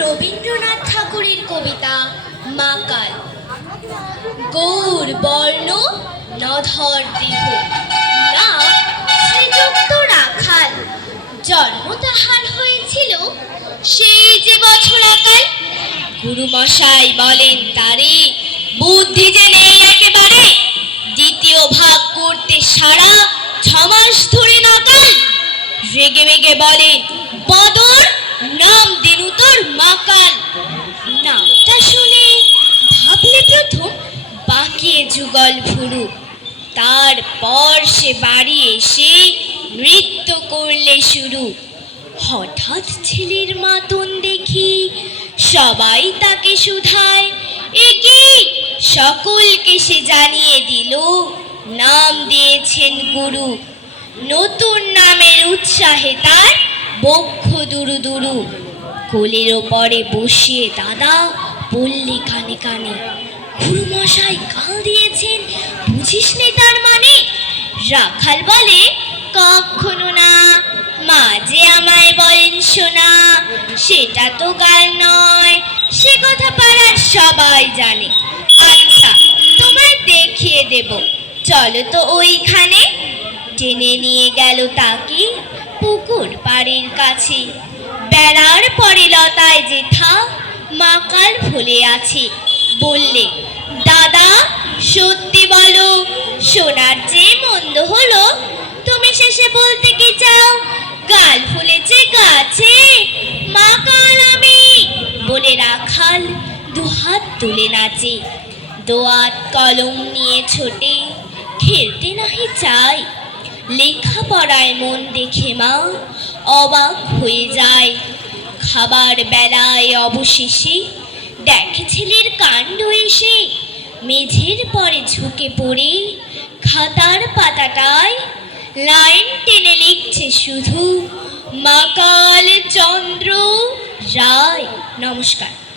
রবীন্দ্রনাথ ঠাকুরের কবিতা মাকাল। গৌর বর্ণ নধর দেহ, নাম শ্রীযুক্ত রাখাল। জন্ম তাহার হয়েছিল সেই যে বছর আকাল। গুরুমশাই বলেন তারে, বুদ্ধি যে নেই একেবারে, দ্বিতীয় ভাগ করতে সারা 6 মাস ধরে নাকাল। রেগে মেগে বলেন, বাঁদর নাম দিনু তোর মাকাল। নামটা শুনে ভাবলে প্রথম বাঁকিয়ে যুগল ভুরু, তারপর সে বাড়ি এসে নৃত্য করলে শুরু। হঠাৎ ছেলের মাতন দেখি সবাই তাকে শুধায়, একি সকলকে সে জানিয়ে দিল, নাম দিয়েছেন গুরু। নতুন নামের উৎসাহে তার বক্ষ দুরু দুরু। কোলের ওপরে বসিয়ে দাদা বললে কানে কানে, গুরুমশাই গাল দিয়েছেন, বুঝিস নে তার মানে? রাখাল বলে, কখনো না, মা যে আমায় বলেন শোনা, সেটা তো গাল নয়, সে কথা পাড়ার সবাই জানে। আচ্ছা তোমায় দেখিয়ে দেব, চলো তো ওইখানে। টেনে নিয়ে গেল তাকে পুকুর পাড়ের কাছে। বেড়ার পরে লতায় জেঠা মাকাল ফুলে আছে। বললে, দাদা সত্যি বলো, শোনার যে মন্দ হলো, তুমি শেষে বলতে কি চাও, গাল ফুলেছে গাছে, মাকাল আমি। বলে রাখাল দুহাত তুলে নাচে। দোয়াত কলম নিয়ে ছোটে, খেলতে নাহি চায়। লেখাপড়ায় মন দেখে মা অবাক হয়ে যায়। খাবার বেলায় অবশেষে দেখে ছেলের কাণ্ড এসে, মেঝের পরে ঝুঁকে পড়ে খাতার পাতাটায় লাইন টেনে লিখছে শুধু, মাকাল চন্দ্র রায়। নমস্কার।